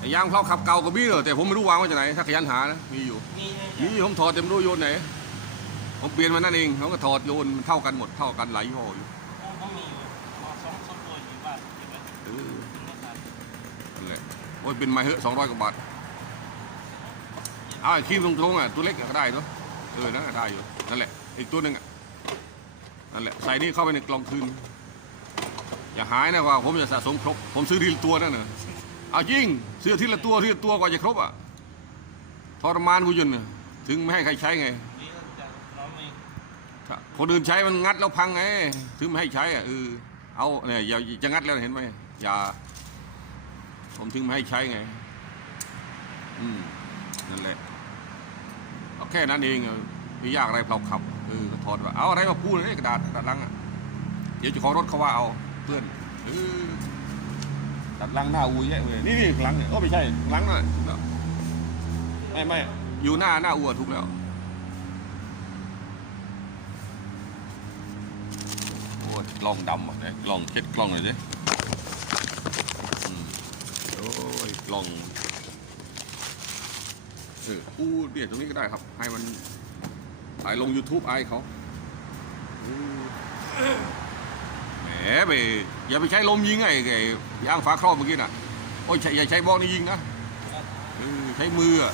ไอ้ยางเพลาขับเก่าก็มีเหรอแต่ผมไม่รู้วางไว้จากไหนถ้าขยันหานะมีอยู่มีมีผมถอดเต็มรู้โยนไหนผมเปลี่ยนมันนั่นเองเขาก็ถอดโยนมันเท่ากันหมดเท่ากันหลายยี่ห้ออยู่ผมมีอยู่สองสองตัวอยู่บ้านเก็บไว้เออไม่ขาดนั่นแหละโอ้ยเป็นไม้เหอะสองร้อยกว่าบาทเอาไอ้ครีมตรงๆอะตัวเล็กก็ได้เนาะเออนั่นก็ได้อยู่นั่นแหละอีกตัวหนึ่งอะนั่นแหละใส่นี่เข้าไปในกล่องคืนอย่าหายนะว่าผมจะสะสมครบผมซื้อทีละตัวนั่นน่ะ เอาจริงซื้อทีละตัวทีละตัวกว่าจะครบอะทรมานกูจนถึงไม่ให้ใครใช้ไงคนอื่นใช้มันงัดแล้วพังไง ถึงไม่ให้ใช้อะเออเอาเนี่ยอย่าจะงัดแล้วเห็นไหมอย่าผมถึงไม่ให้ใช้ไง อืมนั่นแหละเอาแค่นั้นเองไม่ยากอะไรเราขับเออถอดว่าเอาอะไรมาพูดเลยกระดาษกระดาษลังอะเดี๋ยวจะขอรถเขาว่าเอาเพื่อนเออ ดัดลังหน้าอูแยะเลยนี่นี่หลังเนี่ยโอ้ไม่ใช่หลังน่ะถูกแล้วไม่ไม่อยู่หน้าหน้าอูอะถูกแล้วโอ้ยกล้องดำอะเนี่ยกล้องเช็ดกล้องหน่อยสิโอ้ยกล้องเอออู้เบียดตรงนี้ก็ได้ครับ ให้มันถ่ายลง YouTube ไอเขา แหมไปอย่าไปใช้ลมยิงไอ้ไอ้ยางฝาครอบเมื่อกี้น่ะโอ้ยใช้อย่าใช้บอลนี่ยิงนะเออใช้มืออะ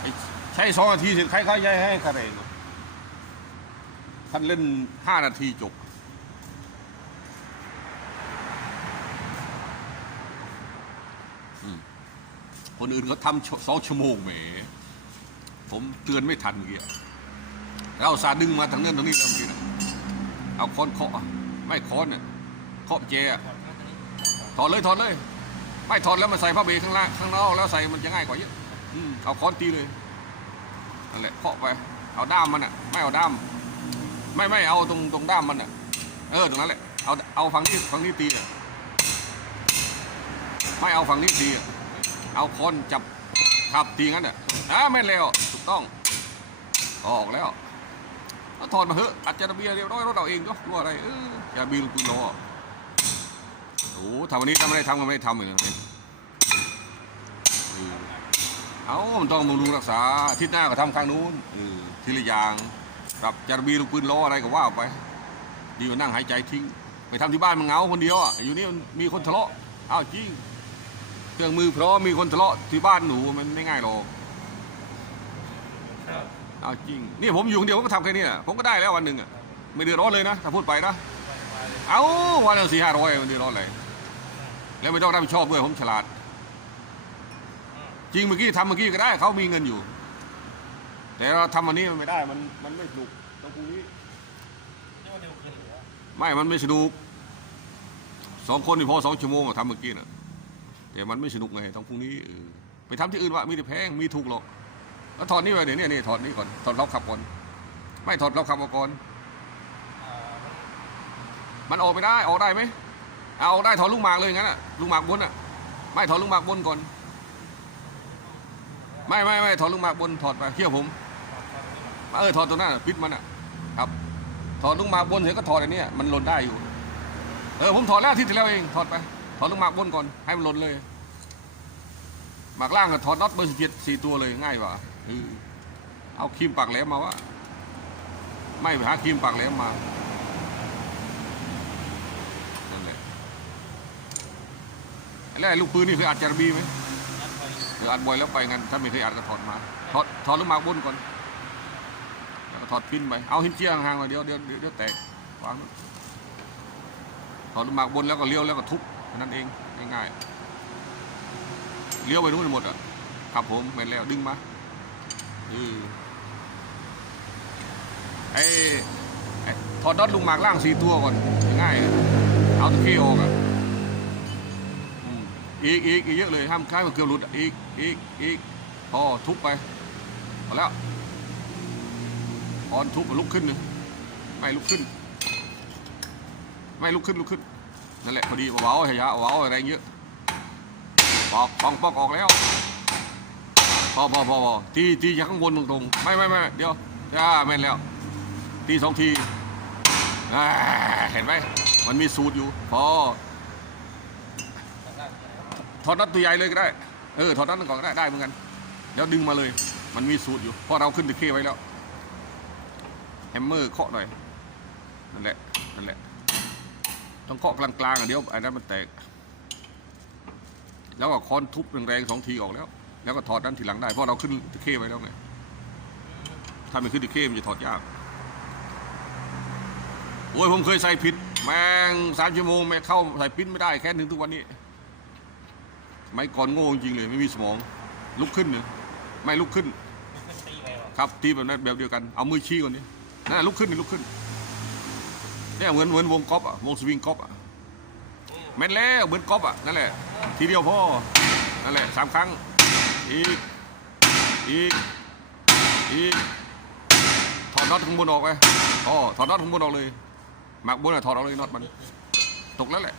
ไอ้ใช้สองนาทีเสร็จใครเขาใช้ให้ใครเองท่านเล่นห้านาทีจบคนอื่นเขาทำสองชั่วโมงแหม ผมเตือนไม่ทันเมื่อกี้เราสาดึงมาทางเนั้นทางนี้แล้วเมื่อกี้นะเอาค้อนเคาะ ไม่ค้อนเนี่ยเคาะแจอะถอดเลยถอดเลย ไม่ถอดแล้วมันใส่ผ้าเบรข้างล่างข้างนอกแล้วใส่มันจะง่ายกว่าเยอะเอาค้อนตีเลยนั่นแหละเคาะไปเอาด้ามมันอะ ไม่เอาด้าม ไม่ไม่เอาตรงตรงด้ามมันอะ เออตรงนั้นแหละเอาเอาฝั่งนี้ฝั่งนี้ตีอะไม่เอาฝั่งนี้ตีอะเอาค้อนจับขับทีงั้นอะอ่าไม่นแล้วถูกต้อง ออกแล้ว เอาถอดมาเหอะอัดจระเบียเรียบร้อยรถเราเองก็รู้อะไรเอออย่าบีลงปืนรอโอ้ถ้าวันนี้ถ้าไม่ได้ทำก็ไม่ได้ทำเลยนะเออเอามันต้องบำรุงรักษาทิศหน้าก็ทำข้างนู้นทีละอย่างปรับจระบีลูกปืนล้ออะไรก็ว่าไป ดีกว่านั่งหายใจทิ้งไปทำที่บ้านมันเหงาคนเดียวอะอยู่นี่มันมีคนทะเลาะอ้าวจริงเครื่องมือพร้อมมีคนทะเลาะที่บ้านหนูมันไม่ง่ายหรอก เอาจริง นี่ผมอยู่คนเดียวผมก็ทำแค่นี้น่ะผมก็ได้แล้ววันหนึ่งอะไม่เดือดร้อนเลยนะถ้าพูดไปนะ เอาวันละสี่ห้าร้อยมันเดือดร้อนอะไรแล้วไม่ต้องรับผิดชอบด้วยผมฉลาด จริงเมื่อกี้ทำเมื่อกี้ก็ได้เขามีเงินอยู่ แต่เราทำวันนี้มันไม่ได้มันมันไม่สนุกต้องพรุ่งนี้ไม่มันไม่สนุกสองคนนี่พอสองชั่วโมงอะทำเมื่อกี้น่ะแต่มันไม่สนุกไงต้องพรุ่งนี้ไปทำที่อื่นวะมีแต่แพงมีถูกหรอก แล้วถอดนี่ไปเดี๋ยวนี้นี่ถอดนี่ก่อนถอดล็อกขับก่อนไม่ถอดล็อกขับมาก่อนมันออกไม่ได้ออกได้ไหมเอาได้ถอดลูกหมากเลยงั้นอะลูกหมากบนอะ ไม่ถอดลูกหมากบนก่อน ไม่ไม่ไม่ถอดลูกหมากบนถอดไปเขี่ยวผมเออถอดตัวนั้นปิดมันอะ ครับ ถอดลูกหมากบนเสร็จก็ถอดอันเนี้ยมันหล่นได้อยู่ เออผมถอดแล้วที่ที่แล้วเองถอดไปถอดลูกหมากบนก่อนให้มันหล่นเลยหมากล่างก็ถอดน็อตเบอร์สิบเจ็ดสี่ตัวเลยง่ายกว่า เอาครีมปากแหลมมาวะไม่ไปหาครีมปากแหลมมานั่นแหละแล้วไอ้ลูกปืนนี่เคยอัดจารบีไหมเคยอัดบ่อยแล้วไปงั้นถ้าไม่เคยอัดก็ถอดมาถอดถอดลูกหมากบนก่อนแล้วก็ถอดพินไปเอาหินเจียงห่างๆหน่อยเดี๋ยวเดี๋ยวเดี๋ยวแตกวางถอดลูกหมากบนแล้วก็เลี้ยวแล้วก็ทุบนั้นเองง่ายๆเลี้ยวไปนู้นหมดอะครับผมแม่นแล้วดึงมา ไอ้ไอ้ถอดน็อตลุงหมากล่างสี่ตัวก่อนง่ายเอาตะขี้ออกอะอีกอีกอีกเยอะเลยห้ามคล้ายมันเกือบหลุดอีกอีกอีกพอทุบไปพอแล้วออนทุบลุกขึ้นเลยไม่ลุกขึ้น ไม่ลุกขึ้นลุกขึ้นนั่นแหละพอดีเบาๆให้ยาเบาๆแรงเยอะปอกปองปอกออกแล้ว พอพอพอพอตีตีจากข้างบนตรงๆ ไม่ไม่ไม่เดี๋ยวจ้าแม่นแล้วตีสองทีอ่าเห็นไหมมันมีสูตรอยู่ พอถอดน็อตตัวใหญ่เลยก็ได้ เออถอดน็อตก่อนก็ได้ ได้เหมือนกัน แล้วดึงมาเลย มันมีสูตรอยู่ เพราะเราขึ้นตะเข้ไว้แล้วแฮมเมอร์เคาะหน่อย นั่นแหละ นั่นแหละ ต้องเคาะกลางๆอะเดี๋ยวไอ้นั้นมันแตก แล้วก็ค้อนทุบแรงๆสองทีออกแล้ว แล้วก็ถอดนั้นทีหลังได้เพราะเราขึ้นตะเข้ไว้แล้วไงถ้าไม่ขึ้นตะเข้มันจะถอดยากโอ้ยผมเคยใส่ผิด แมงสามชั่วโมงไม่เข้าใส่ปิ้นไม่ได้แค่ถึงทุกวันนี้ไม่ก่อนโง่จริงเลยไม่มีสมอง ลุกขึ้นเนี่ยไม่ลุกขึ้น ครับตีแบบนั้นแบบเดียวกันเอามือชี้ก่อนนี่นั่นลุกขึ้นนี่ลุกขึ้นเนี่ยเหมือนเหมือนวงกอล์ฟอะวงสวิงกอล์ฟอะแม่นแล้วเหมือนกอล์ฟอะนั่นแหละทีเดียวพ่อนั่นแหละสามครั้ง อีก อีก อีก ถอดน็อตข้างบนออกไปอ๋อถอดน็อตข้างบนออกเลยหมักบนอะถอดออกเลยน็อตมัน ตกแล้วแหละ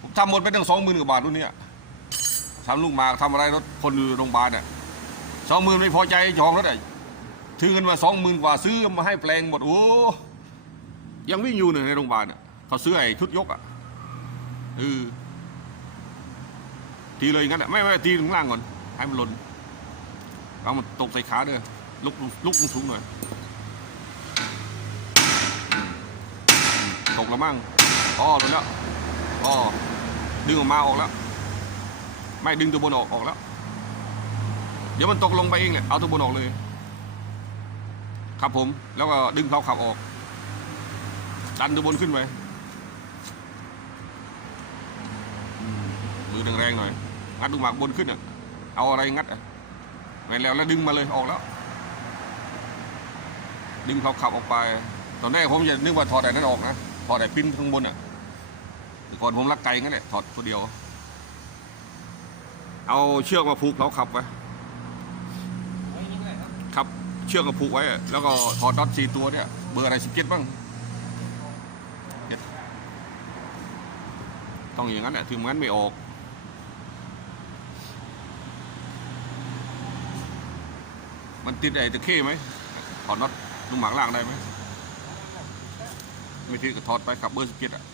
ผมทำหมดไปตั้งสองหมื่นกว่าบาทรุ่นเนี้ยทำลูกหมากทำอะไรรถคนอยู่โรงพยาบาลอะสองหมื่นไม่พอใจจองรถอะถือเงินมาสองหมื่นกว่าซื้อมาให้แปลงหมดโอ้ยังวิ่งอยู่เนี่ยในโรงพยาบาลอะเขาซื้อไอ้ชุดยกอะ เออทีเลยงั้นอะไม่ไม่ทีข้างล่างก่อนให้มันหล่นเอามันตกใส่ขาเด้อลุกลุกสูงหน่อยตกแล้วมั่งอ๋อหล่นแล้วอ๋อดึงออกมาออกแล้ว ไม่ดึงตัวบนออกออกแล้ว เดี๋ยวมันตกลงไปเองเนี่ยเอาตัวบนออกเลย ครับผมแล้วก็ดึงเพลาขับออก ดันตัวบนขึ้นไป มือแรงๆหน่อยงัดดูหมากบนขึ้นอะเอาอะไรงัดอะไม่แล้วแล้วดึงมาเลยออกแล้ว ดึงเพลาขับออกไป ตอนแรกผมจะนึกว่าถอดไอ้นั้นออกนะถอดไอ้ปิ้นข้างบนอะแต่ก่อนผมรักไกลงั้นแหละถอดตัวเดียว เอาเชือกมาผูกเราขับไว้ครับเชือกมาผูกไว้แล้วก็ถอดน็อตสี่ตัวเนี่ยเบอร์อะไรสิบเจ็ดบ้างต้องอย่างนั้นแหละถึงงั้นไม่ออก มันติดไอ้ตะเข้ไหมถอดน็อตลูกหมากล่างได้ไหมไม่ติดก็ถอดไปขับเบอร์สิบเจ็ดอะ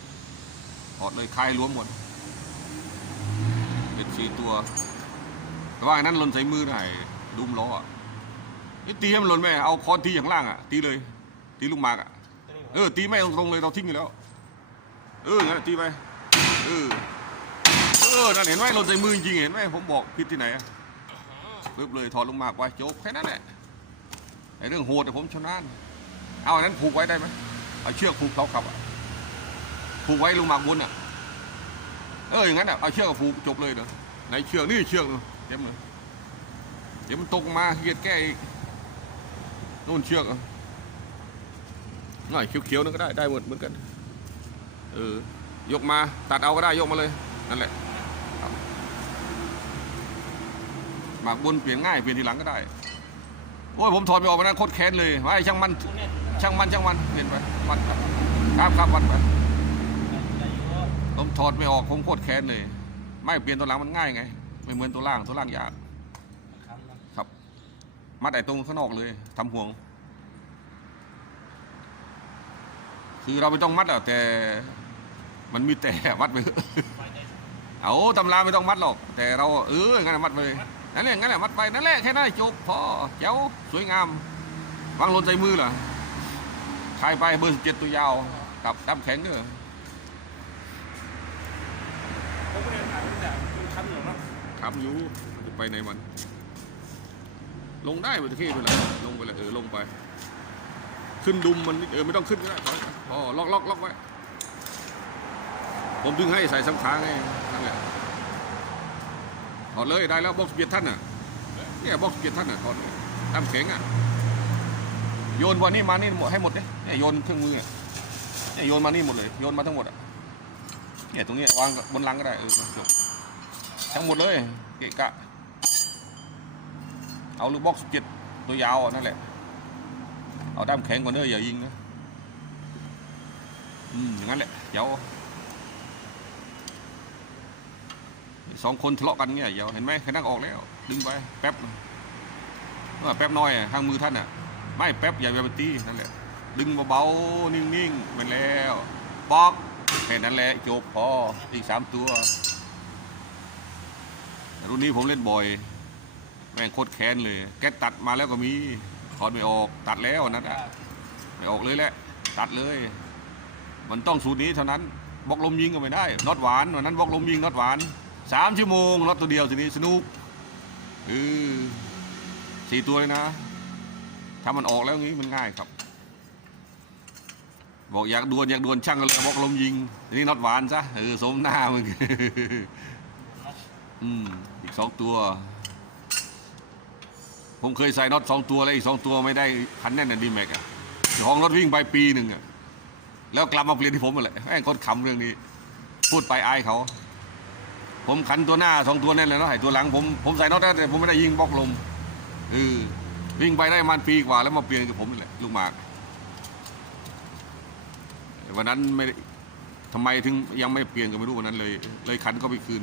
ถอดเลยคลายรวมหมดเป็นสี่ตัว แต่ว่าอันนั้นหล่นใส่มือได้ดุมล้ออะนี่ตีให้มันหล่นไหมเอาคอนตีอย่างล่างอะตีเลยตีลูกหมากอะเออตีไม่ตรงเลยเราทิ้งอยู่แล้วเอองั้นอะตีไปเออเออนั่นเห็นไหมหล่นใส่มือจริงเห็นไหมผมบอกผิดที่ไหนอะ ปึ๊บเลยถอดลูกหมากไว้จบแค่นั้นแหละไอ้เรื่องโหดแต่ผมชนาเอาอันนั้นผูกไว้ได้ไหมเอาเชือกผูกเขาขับอะผูกไว้ลูกหมากบนอะเอออย่างนั้นอะเอาเชือกผูกจบเลยเด้อไหนเชือกนี่เชือกเต็มเลยเดี๋ยวมันตกมาเกียดแก้อีกนู่นเชือกหน่อยเขียวๆนั่นก็ได้ได้หมดเหมือนกันเออยกมาตัดเอาก็ได้ยกมาเลยนั่นแหละ หมากบนเปลี่ยนง่ายเปลี่ยนทีหลังก็ได้ โอ้ยผมถอดไปออกไปนะโคตรแค้นเลยไอ้ช่างมันช่างมันช่างมันเห็นไปวันครับครับครับวันไปผมถอดไม่ออกผมโคตรแค้นเลย ไม่เปลี่ยนตัวหลังมันง่ายไง ไม่เหมือนตัวล่างตัวล่างยากคำนะครับมัดไอ้ตรงข้างนอกเลยทำห่วง คือเราไม่ต้องมัดอะแต่ มันมีแต่มัดไปเอะไปได้เอาตำราไม่ต้องมัดหรอก แต่เราเอองั้นมัดไปเลย นั่นแหละงั้นแหละมัดไปนั่นแหละแค่นั้นจบพอเจ้าสวยงามวางลนใส่มือเหรอคายไปเบอร์สิบเจ็ดตัวยาวกับดำแข็งเด้อผมไม่ได้ถามตั้งแต่คุณคำอยู่เนาะทำอยู่จะไปไหนมันลงได้ไปตะเข้ไปเลยลงไปเลยเออลงไป ขึ้นดุมมันเออไม่ต้องขึ้นก็ได้พอล็อกล็อกล็อกไว้ ผมดึงให้ใส่สังขาไงนั่นแหละ ถอดเลยได้แล้วบ็อกซ์เกียร์ท่านอะเนี่ยบ็อกซ์เกียร์ท่านอะถอดเลยตามแข็งอะโยนวันนี้มานี่หมดให้หมดเนี่ยเนี่ยโยนเครื่องมือเนี่ยโยนมานี่หมดเลยโยนมาทั้งหมดอะเนี่ยตรงนี้วางบนลังก็ได้เออจบทั้งหมดเลยเกะกะ เอาลูกบ็อกซ์เจ็ดตัวยาวอะนั่นแหละ เอาด้ามแข็งก่อนเด้ออย่ายิงนะอืมอย่างนั้นแหละเดี๋ยว สองคนทะเลาะกันเนี่ยเดี๋ยวเห็นไหมแค่นั่งออกแล้ว ดึงไปแป๊บเมื่อแป๊บน้อยอะทางมือท่านอะ ไม่แป๊บอย่าไปตีนั่นแหละ ดึงเบาๆนิ่งๆไปแล้วปอกแค่นั้นแหละจบพออีกสามตัวรุ่นนี้ผมเล่นบ่อย แม่งโคตรแค้นเลย แกตัดมาแล้วก็มีถอดไม่ออกตัดแล้วอันนั้นอะไม่ออกเลยแหละ ตัดเลย มันต้องสูตรนี้เท่านั้นบล็อกลมยิงก็ไม่ได้น็อตหวานวันนั้นบล็อกลมยิงน็อตหวาน สามชั่วโมงน็อตตัวเดียวทีนี้สนุกเออสี่ตัวเลยนะ ถ้ามันออกแล้วงี้มันง่ายครับ บอกอยากดวลอยากดวลช่างกันเลยบอกลมยิงทีนี้น็อตหวานซะเออสมหน้ามึงอืมอีกสองตัว ผมเคยใส่น็อตสองตัวแล้วอีกสองตัวไม่ได้คันแน่นน่ะดีแม็กอะเจ้องรถวิ่งไปปีหนึ่งอะแล้วกลับมาเปลี่ยนที่ผมอะไรแม่งคนขำเรื่องนี้ พูดไปอายเขา ผมขันตัวหน้าสองตัวแน่นแล้วเนาะไอ้ตัวหลังผมผมใส่น็อตได้แต่ผมไม่ได้ยิงบล็อกลมเออวิ่งไปได้ประมันปีกว่าแล้วมาเปลี่ยนกับผมนี่แหละลูกหมากวันนั้นไม่ทำไมถึงยังไม่เปลี่ยนก็ไม่รู้วันนั้นเลย เลยขันก็ไปคืน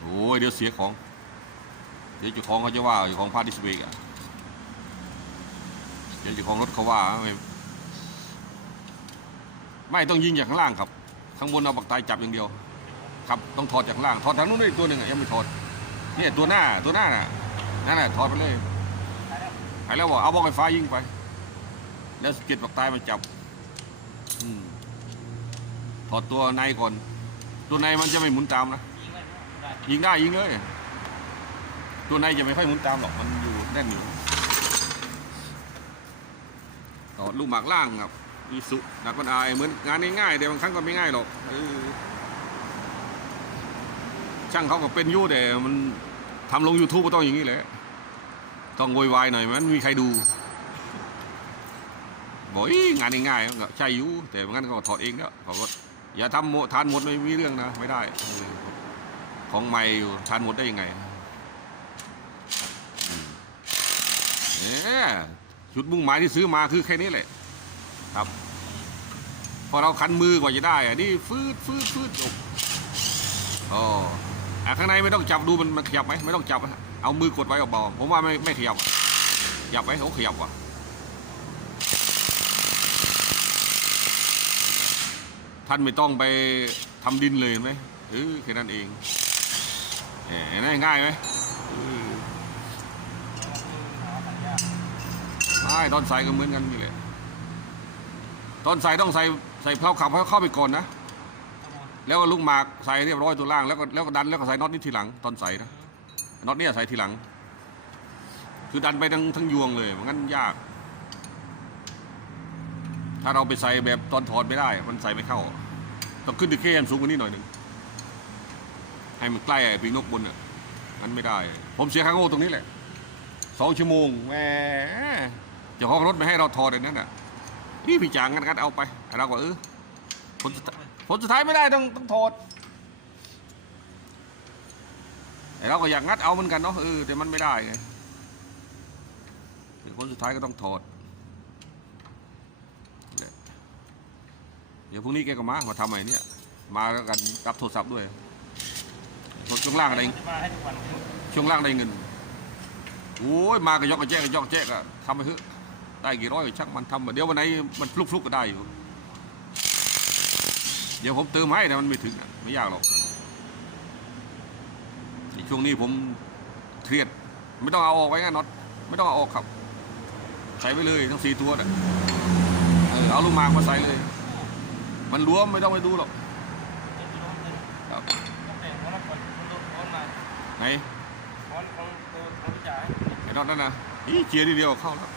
โอ้ยเดี๋ยวเสียของ เดี๋ยวจ้าของเขาจะว่าเจ้าของพาดิสเบกอะเดี๋ยวจ้าของรถเขาว่าไม่ไม่ต้องยิงจากข้างล่างครับ ข้างบนเอาปักตายจับอย่างเดียว ครับต้องถอดจากล่างถอดทางนู้นด้วยตัวหนึ่งยังไม่ถอดเนี่ยตัวหน้าตัวหน้าน่ะนั่นน่ะถอดไปเลยตายแล้วหายแล้วบอกเอาบ้องไฟฟ้ายิงไป แล้วสะเก็ดปักตายมันจับถอดตัวในก่อน ตัวในมันจะไม่หมุนตามนะยิงได้ยิงเลย ตัวในจะไม่ค่อยหมุนตามหรอกมันอยู่แน่นอยู่ต่อลูกหมากล่างครับอีสุดักมันอายเหมือนงานง่ายๆแต่บางครั้งก็ไม่ง่ายหรอกอ ช่างเขาก็เป็นยุ่แต่มันทำลง YouTube ก็ต้องอย่างนี้แหละ ต้องโวยวายหน่อยมันมีใครดูบอกงานง่ายๆก็ใช่ยูแต่บางครั้งก็ถอดเองแล้วเขาก็อย่าทำโมทานหมดไม่มีเรื่องนะ ไม่ได้ ของใหม่อยู่ทานหมดได้ยังไงเนี่ยชุดมุ่งหมายที่ซื้อมาคือแค่นี้แหละ ครับ พอเราคันมือกว่าจะได้อะนี่ฟืดฟืดฟืดจบอ๋ ออะข้างในไม่ต้องจับดูมันมันขยับไหมไม่ต้องจับอะเอามือกดไว้เบาๆผมว่าไม่ไม่ขยับขยับไหมเขาขยับว่ะท่านไม่ต้องไปทำดินเลยไหมเออแค่นั้นเองเอ๋น่ง่ายไหมไม่ตอนใส่ก็เหมือนกันนี่แหละตอนใส่ต้องใส่ใส่เพลาขับให้เข้าไปก่อนนะ แล้วก็ลูกหมากใส่เรียบร้อยตัวล่างแล้วก็แล้วก็ดันแล้วก็ใส่น็อตนี่ทีหลังตอนใส่นะน็อตเนี่ยใส่ทีหลัง คือดันไปทั้งทั้งยวงเลยมันงั้นยาก ถ้าเราไปใส่แบบตอนถอดไม่ได้ มันใส่ไม่เข้า ต้องขึ้นดีเคให้มันสูงกว่านี้หน่อยหนึ่งให้มันใกล้ไอ้ปีนกบนอะมันไม่ได้ ผมเสียค่าโง่ตรงนี้แหละสองชั่วโมงแหมเจ้าของรถไม่ให้เราถอดไอ้นั่นอะนี่พี่จางกันกันเอาไปเราก็เออผลสุดท้าย ผลสุดท้ายไม่ได้ต้องต้องถอดแต่เราก็อยากงัดเอาเหมือนกันเนาะเออแต่มันไม่ได้ไงผลสุดท้ายก็ต้องถอด เดี๋ยวพรุ่งนี้แกก็มา มาทำใหม่เนี่ย มาแล้วกันรับโทรศัพท์ด้วยช่วงล่างอะไรจะมาให้ทุกวันช่วงล่างได้เงิน โอ้ยมากระยอกกระแจกกระยอกกระแจกอะทำไปเถอะ ได้กี่ร้อยช่างมันทำเดี๋ยววันไหนมันฟลุกฟลุกๆก็ได้อยู่ เดี๋ยวผมเติมให้นะมันไม่ถึงอะไม่ยากหรอกในช่วงนี้ผมเครียด ไม่ต้องเอาออกไว้งั้นน็อตไม่ต้องเอาออกครับ ใส่ไปเลยทั้งสี่ตัวน่ะเออเอาลูกหมากมาใส่เลย มันรวมไม่ต้องไปดูหรอกเจ็ดกิโลเมตรครับตั้งแต่หัวนักบอลคนโดนคนมาไหนบอลของตัวของพี่จ๋าไอ้น็อตนั่นนะอีเจียร์นิดเดียวเข้าแล้ว